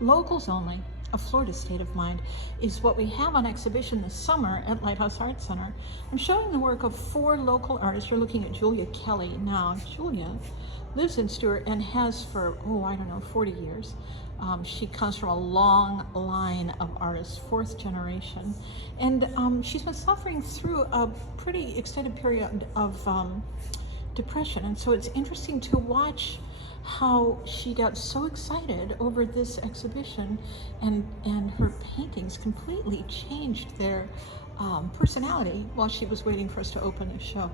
Locals Only, A Florida State of Mind, is what we have on exhibition this summer at Lighthouse Art Center. I'm showing the work of 4 local artists. You're looking at Julia Kelly now. Julia lives in Stuart and has for, 40 years. She comes from a long line of artists, 4th generation. And she's been suffering through a pretty extended period of depression. And so it's interesting to watch how she got so excited over this exhibition, and her paintings completely changed their personality while she was waiting for us to open the show.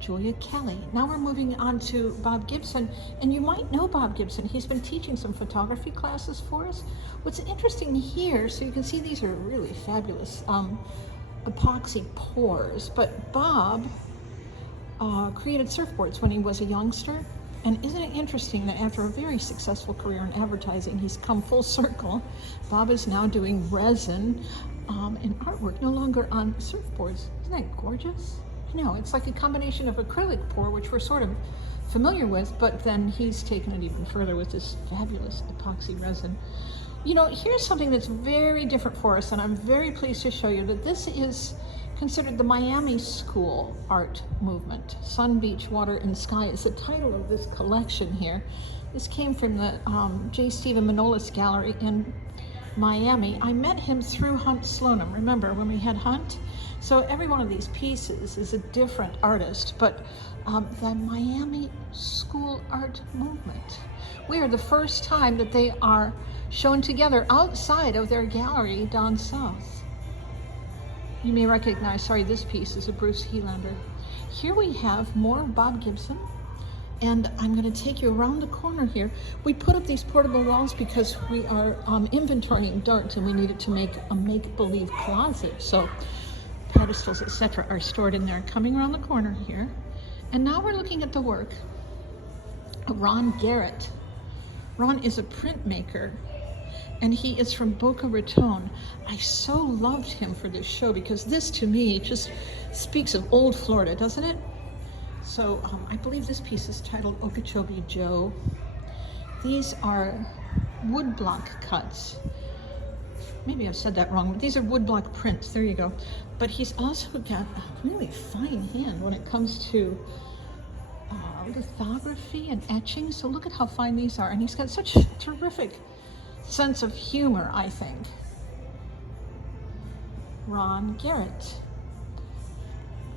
Julia Kelly. Now we're moving on to Bob Gibson, and you might know Bob Gibson. He's been teaching some photography classes for us. What's interesting here, so you can see these are really fabulous epoxy pours, but Bob created surfboards when he was a youngster. And isn't it interesting that after a very successful career in advertising, he's come full circle. Bob is now doing resin and artwork, no longer on surfboards. Isn't that gorgeous? I know, it's like a combination of acrylic pour, which we're sort of familiar with, but then he's taken it even further with this fabulous epoxy resin. You know, here's something that's very different for us, and I'm very pleased to show you that this is considered the Miami School art movement. Sun, Beach, Water, and Sky is the title of this collection here. This came from the J. Stephen Manolis Gallery in Miami. I met him through Hunt Slonim. Remember when we had Hunt? So every one of these pieces is a different artist, but the Miami School art movement. We are the first time that they are shown together outside of their gallery down south. You may recognize, this piece is a Bruce Helander. Here we have more Bob Gibson, and I'm going to take you around the corner here. We put up these portable walls because we are inventorying dirt, and we needed to make a make-believe closet. So pedestals, etc., are stored in there. Coming around the corner here, and now we're looking at the work of Ron Garrett. Ron is a printmaker, and he is from Boca Raton. I so loved him for this show because this, to me, just speaks of old Florida, doesn't it? So I believe this piece is titled Okeechobee Joe. These are woodblock cuts. Maybe I've said that wrong, but these are woodblock prints. There you go. But he's also got a really fine hand when it comes to lithography and etching. So look at how fine these are. And he's got such a terrific sense of humor, I think. Ron Garrett.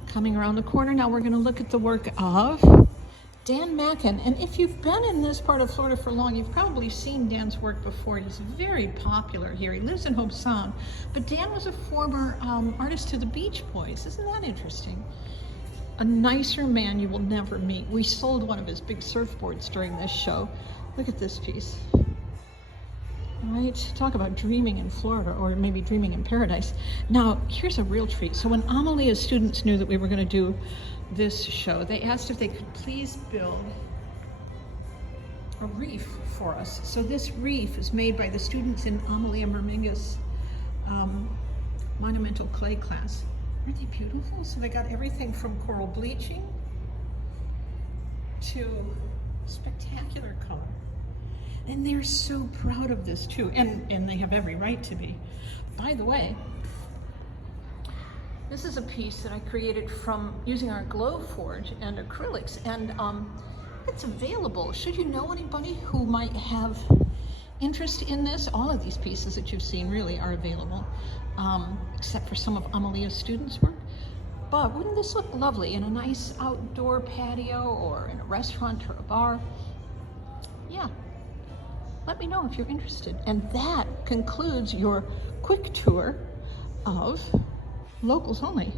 Coming around the corner, now we're going to look at the work of Dan Mackin. And if you've been in this part of Florida for long, you've probably seen Dan's work before. He's very popular here. He lives in Hobe Sound. But Dan was a former artist to the Beach Boys. Isn't that interesting? A nicer man you will never meet. We sold one of his big surfboards during this show. Look at this piece. Right, talk about dreaming in Florida, or maybe dreaming in paradise. Now, here's a real treat. So when Amalia's students knew that we were going to do this show, they asked if they could please build a reef for us. So this reef is made by the students in Amalia Merminga's monumental clay class. Aren't they beautiful? So they got everything from coral bleaching to spectacular color. And they're so proud of this too, and they have every right to be. By the way, this is a piece that I created from using our Glowforge and acrylics, and it's available. Should you know anybody who might have interest in this, all of these pieces that you've seen really are available, except for some of Amalia's students' work. But wouldn't this look lovely in a nice outdoor patio or in a restaurant or a bar? Yeah. Let me know if you're interested. And that concludes your quick tour of Locals Only.